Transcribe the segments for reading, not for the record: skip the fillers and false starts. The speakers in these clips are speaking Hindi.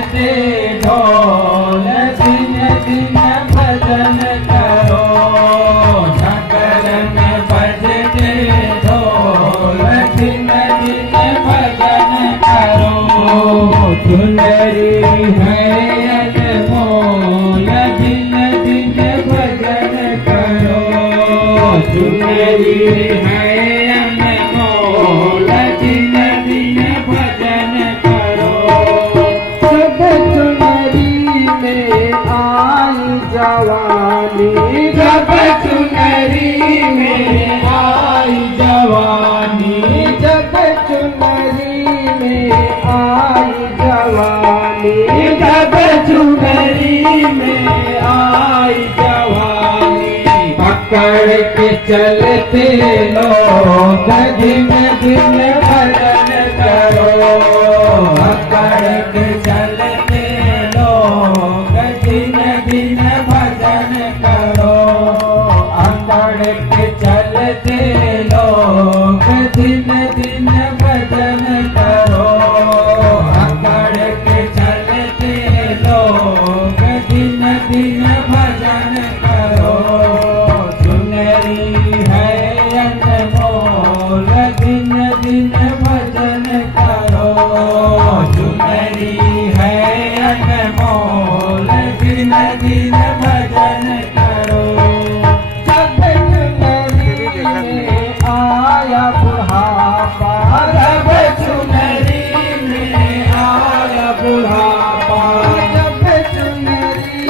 बजते ढोल दिन दिन भजन करो। नगर में बजते ढोल दिन दिन भजन करो। चुनरी है अनमोल दिन दिन भजन करो। चुनरी है अनमोल दिन दिन भजन करो। सब चुनरी में आई जवानी, जब चुनरी में आई जवानी, जब चुनरी में आई जवानी, जब चुनरी में आई जवानी। पकड़ के चलते लोग दिन दिन भजन करो। पकड़ के चलते लोग दिन दिन भजन करो। पकड़ के चलते लोग दिन दिन भजन करो। पकड़ के चलते लोग दिन दिन भजन करो। चुनरी है अनमोल दिन दिन भजन करो। चुनरी है अनमोल दिन दिन भजन करो। सब चुनरी में आया बुढ़ापा, जब चुनरी में आया बुढ़ापा, जब चुनरी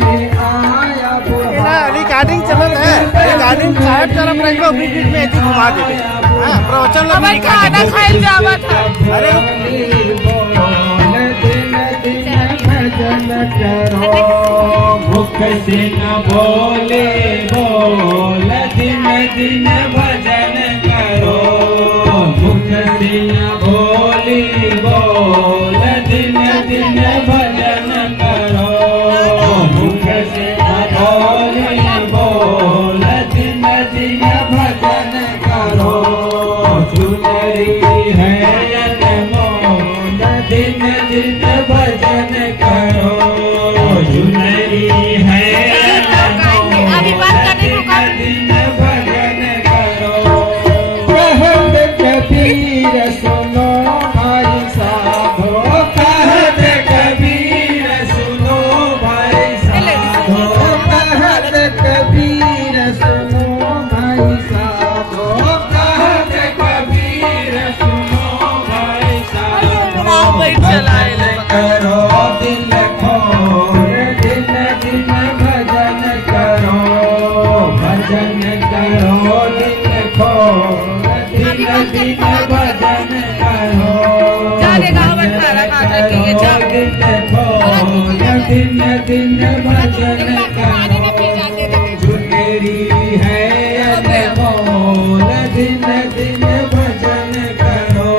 में आया बुढ़ापा। रिकॉर्डिंग चलत है, रिकॉर्डिंग साहब चलत रही हो, बीच बीच में ऐसी घुमा देते। हां प्रवचन ला भी खाना खाए जावत है। अरे बोल दिन दिन भजन करो। मुख से न बोले बोल दिन दिन भजन करो। मुख से न बोले बोल दिन दिन भजन करो। मुख से न बोले बोल दिन दिन भजन करो। चुनरी है अनमोल दिन दिन भजन करो। चुनरी है अनमोल दिन भजन करो। कहत कबीर सुनो भाई साधो, कहत कबीर सुनो भाई साधो, कहत कबीर सुनो भाई साधो, कहत कबीर सुनो भाई साधो। करो दिल खोल दिन दिन भजन करो। भजन करो दिल खोल दिन दिन भजन करो। दिल खोल दिन दिन भजन करो। चुनरी है अनमोल दिन दिन भजन करो।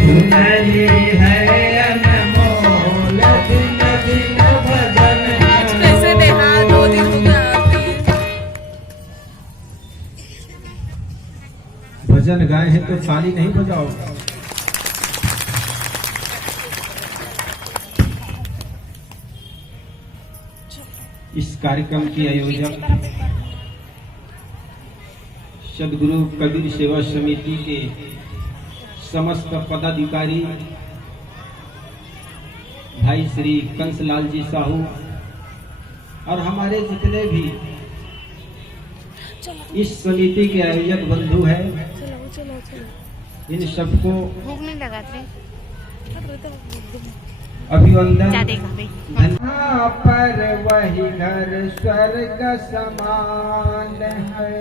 चुनरी है अनमोल दिन दिन भजन करो। भजन गाए हैं तो ताली नहीं बजाओ। इस कार्यक्रम की आयोजक सदगुरु कबीर सेवा समिति के समस्त पदाधिकारी भाई श्री कंसलाल जी साहू और हमारे जितने भी इस समिति के आयोजक बंधु हैं, इन सबको अभिवंदन। यहाँ पर वही घर स्वर्ग समान है।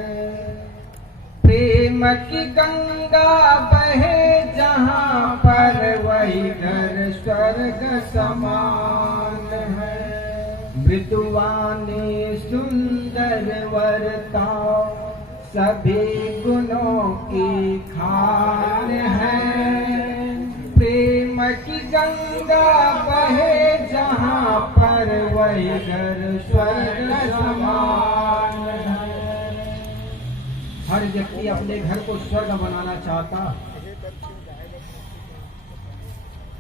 प्रेम की गंगा बहे जहाँ पर वही घर स्वर्ग समान है। मृदुवानी सुंदर वरता सभी गुणों की खान है। प्रेम की गंगा बहे जहाँ पर वही घर स्वर्ग समान है। हर व्यक्ति अपने घर को स्वर्ग बनाना चाहता,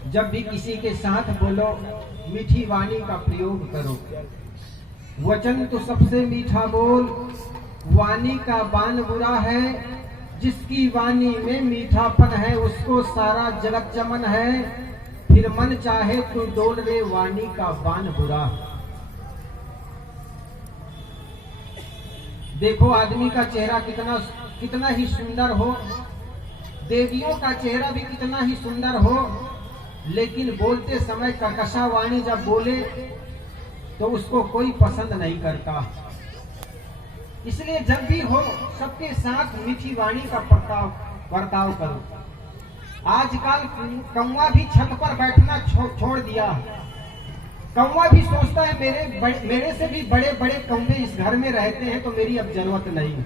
जब भी किसी के साथ बोलो मीठी वाणी का प्रयोग करो। वचन तो सबसे मीठा बोल, वाणी का बान बुरा है। जिसकी वाणी में मीठापन है उसको सारा जगत चमन है। फिर मन चाहे तो डोल रे वाणी का बान बुरा। देखो आदमी का चेहरा कितना ही सुंदर हो, देवियों का चेहरा भी कितना ही सुंदर हो, लेकिन बोलते समय कर्कशा वाणी जब बोले तो उसको कोई पसंद नहीं करता। इसलिए जब भी हो सबके साथ मीठी वाणी का बर्ताव करो। आजकल कौवा भी छत पर बैठना छोड़ दिया। कौवा भी सोचता है मेरे से भी बड़े बड़े कौवे इस घर में रहते हैं तो मेरी अब जरूरत नहीं।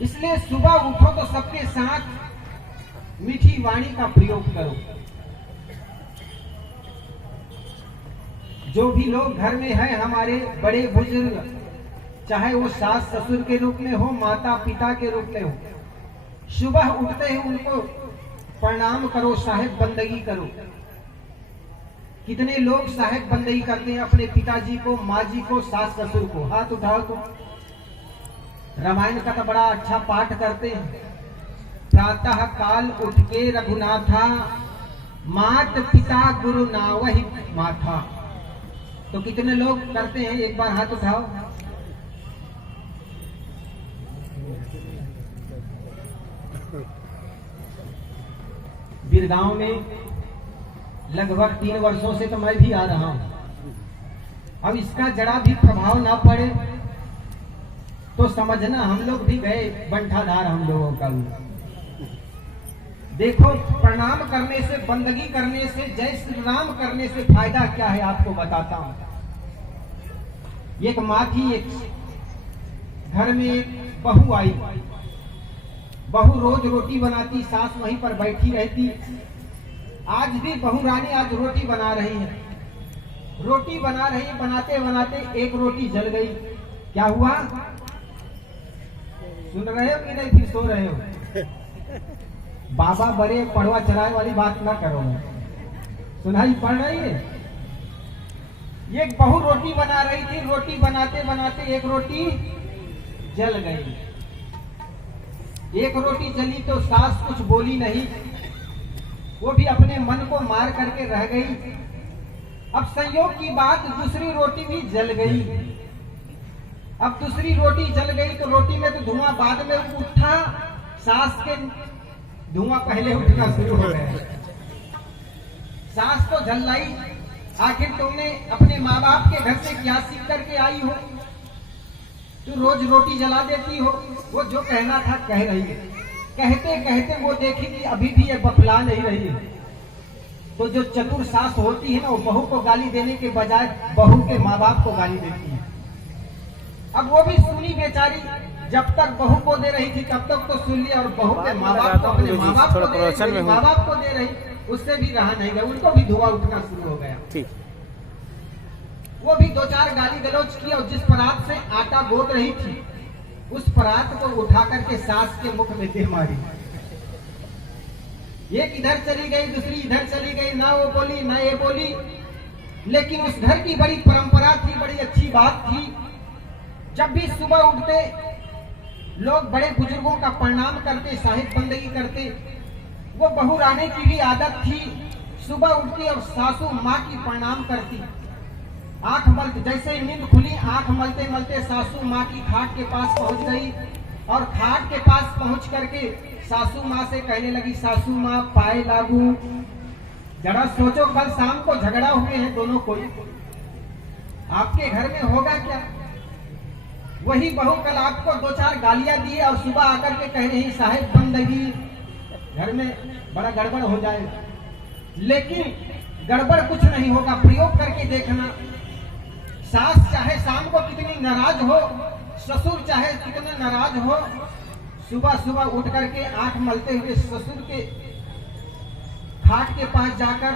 इसलिए सुबह उठो तो सबके साथ मीठी वाणी का प्रयोग करो। जो भी लोग घर में हैं हमारे बड़े बुजुर्ग, चाहे वो सास ससुर के रूप में हो, माता पिता के रूप में हो, सुबह उठते ही उनको प्रणाम करो, साहेब बंदगी करो। कितने लोग साहेब बंदगी करते हैं अपने पिताजी को, माँ जी को, सास ससुर को? हाथ उठाओ तुम। रामायण का तो बड़ा अच्छा पाठ करते हैं। प्रातः काल उठ के रघुनाथा, मात पिता गुरु नावहि माथा। तो कितने लोग करते हैं? एक बार हाथ उठाओ। बिरगांव में लगभग 3 वर्षों से तो मैं भी आ रहा हूं। अब इसका जरा भी प्रभाव ना पड़े तो समझना हम लोग भी गए बंठाधार हम लोगों का भी। देखो प्रणाम करने से, बंदगी करने से, जय श्री राम करने से फायदा क्या है आपको बताता हूं। एक माँ थी, एक घर में एक बहू आई। बहू रोज रोटी बनाती, सास वहीं पर बैठी रहती। आज भी बहू रानी आज रोटी बना रही है। रोटी बना रही है, बनाते बनाते एक रोटी जल गई। क्या हुआ? सुन रहे हो कि नहीं? फिर सो रहे हो? बाबा बड़े पड़वा चढ़ाए वाली बात ना करो। सुनाई पड़ रही है? एक बहू रोटी बना रही थी, रोटी बनाते बनाते एक रोटी जल गई। एक रोटी जली तो सास कुछ बोली नहीं, वो भी अपने मन को मार करके रह गई। अब संयोग की बात दूसरी रोटी भी जल गई। अब दूसरी रोटी जल गई तो रोटी में तो धुआं बाद में उठा, सास के धुआं पहले उठना शुरू हो गया। सास तो झल्लाई, आखिर तुमने अपने माँ बाप के घर से क्या सीख करके आई हो? तू रोज रोटी जला देती हो। वो जो कहना था कह रही है। कहते कहते वो देखी कि अभी भी ये बफला नहीं रही है। तो जो चतुर सास होती है ना, वो बहू को गाली देने के बजाय बहू के माँ बाप को गाली देती है। अब वो भी सुनी बेचारी, जब तक बहू को दे रही थी तब तक तो सुन लिया, और बहू के माँ बाप को, अपने माँ बाप को दे रही, माँ बाप को दे रही, उससे भी रहा नहीं गया। उनको भी धुआं उठना शुरू हो गया। वो भी 2-4 गाली गलौज की, और जिस परात से आटा गोद रही थी उस परात को उठा करके सास के मुख में दे मारी। एक इधर चली गई, दूसरी इधर चली गई, ना वो बोली ना ये बोली। लेकिन उस घर की बड़ी परंपरा थी, बड़ी अच्छी बात थी। जब भी सुबह उठते लोग बड़े बुजुर्गों का प्रणाम करते, साहिब बंदगी करते। वो बहू रानी की भी आदत थी, सुबह उठती और सासू माँ की प्रणाम करती। आंख मलते, जैसे ही नींद खुली, आंख मलते मलते सासू माँ की खाट के पास पहुंच गई, और खाट के पास पहुंच करके सासू माँ से कहने लगी, सासू माँ पाए लागू। जरा सोचो, कल शाम को झगड़ा हुए हैं दोनों, कोई आपके घर में होगा क्या? वही बहू कल आपको 2-4 गालियां दी और सुबह आकर के कह रही साहिब बंदगी, घर में बड़ा गड़बड़ हो जाएगा। लेकिन गड़बड़ कुछ नहीं होगा, प्रयोग करके देखना। सास चाहे शाम को कितनी नाराज हो, ससुर चाहे कितने नाराज हो, सुबह सुबह उठ करके आंख मलते हुए ससुर के खाट के पास जाकर